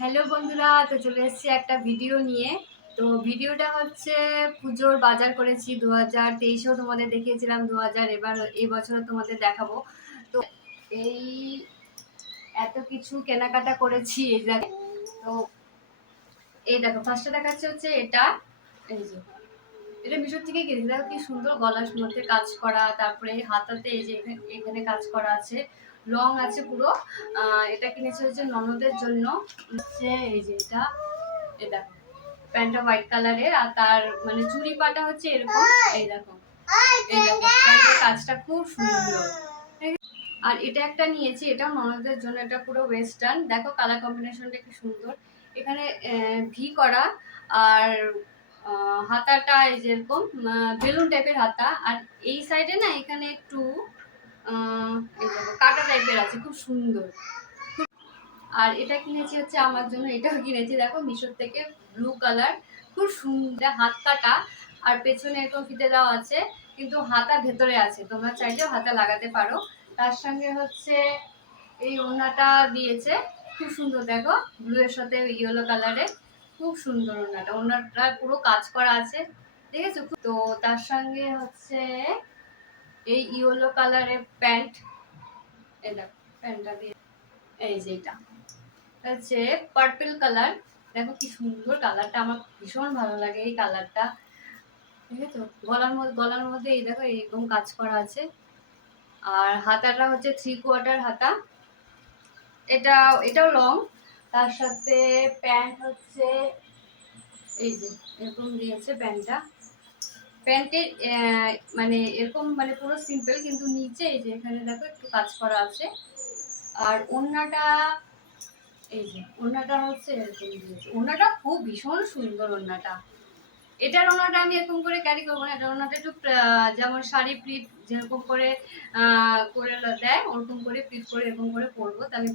Hello বন্ধুরা, তো চলে এসেছি একটা ভিডিও নিয়ে। তো ভিডিওটা হচ্ছে পুজোর বাজার করেছি 2023-এও তোমাদের দেখিয়েছিলাম, 2000 এবার এবছরও তোমাদের দেখাবো। তো এই এত কিছু কেনাকাটা করেছি এই জায়গায়। তো এই দেখো, ফার্স্টে দেখাচ্ছে হচ্ছে এটা। এই যে এটা মিশর থেকে কিনেছি, দেখো কি সুন্দর গলার মধ্যে কাজ করা, তারপরে হাতাতে এই যে এখানে কাজ করা আছে, লং আছে পুরো। এটা কিনেছি হচ্ছে ননদের জন্য। হচ্ছে এই যে এটা প্যান্টটা হোয়াইট কালারের, আর তার মানে চুড়ি পাটা হচ্ছে এরকম। এই দেখো, এই দেখো প্যান্টের কাজটা খুব সুন্দর। আর এটা একটা নিয়েছি, এটাও ননদের জন্য, এটা পুরো ওয়েস্টার্ন। দেখো কালার কম্বিনেশনটা কি সুন্দর। এখানে ভি করা, আর হাতাটা এই যেরকম বেলুন টাইপের হাতা, আর এই সাইডে না এখানে একটু এই দেখো কাটা টাইপের আছে, খুব সুন্দর। আর এটা কিনেছি হচ্ছে আমার জন্য, এটাও কিনেছি দেখো মিশোর থেকে, ব্লু কালার, খুব সুন্দর। হাত কাটা, আর পেছনে এরকম ফিতে দেওয়া আছে, কিন্তু হাতা ভেতরে আছে, তোমরা চাইলেও হাতা লাগাতে পারো। তার সঙ্গে হচ্ছে এই ওড়নাটা দিয়েছে, খুব সুন্দর। দেখো ব্লু এর সাথে ইয়েলো কালারে, খুব সুন্দর ওড়নাটা। ওড়নাটা পুরো কাজ করা আছে, দেখেছো? তো তার সঙ্গে হচ্ছে এই ইয়েলো কালারের প্যান্ট, এই দেখো প্যান্টটা দিয়ে, এই যে এটা হচ্ছে পার্পল কালার। দেখো কি সুন্দর কালারটা, আমার ভীষণ ভালো লাগে এই কালারটা। ঠিক আছে, গলার মধ্যে এই দেখো এরকম কাজ করা আছে। আর হাতাটা হচ্ছে 3/4 হাতা, এটাও লং। তার সাথে প্যান্ট হচ্ছে এই যে এরকম দিয়েছে প্যান্টটা। প্যান্টের মানে এরকম মানে পুরো সিম্পল, কিন্তু নিচে এই যে এখানে দেখো একটু কাজ করা আছে। আর ওড়নাটা এই যে, ওড়নাটা হচ্ছে এরকম দিয়েছে। ওড়নাটা খুব ভীষণ সুন্দর ওড়নাটা। এটার ওড়নাটা আমি এরকম করে ক্যারি করবো না, এটার ওড়নাটা একটু যেমন শাড়ি প্রিট যেরকম করে করে দেয়, ওরকম করে প্রিট করে এরকম করে পরবো। তা আমি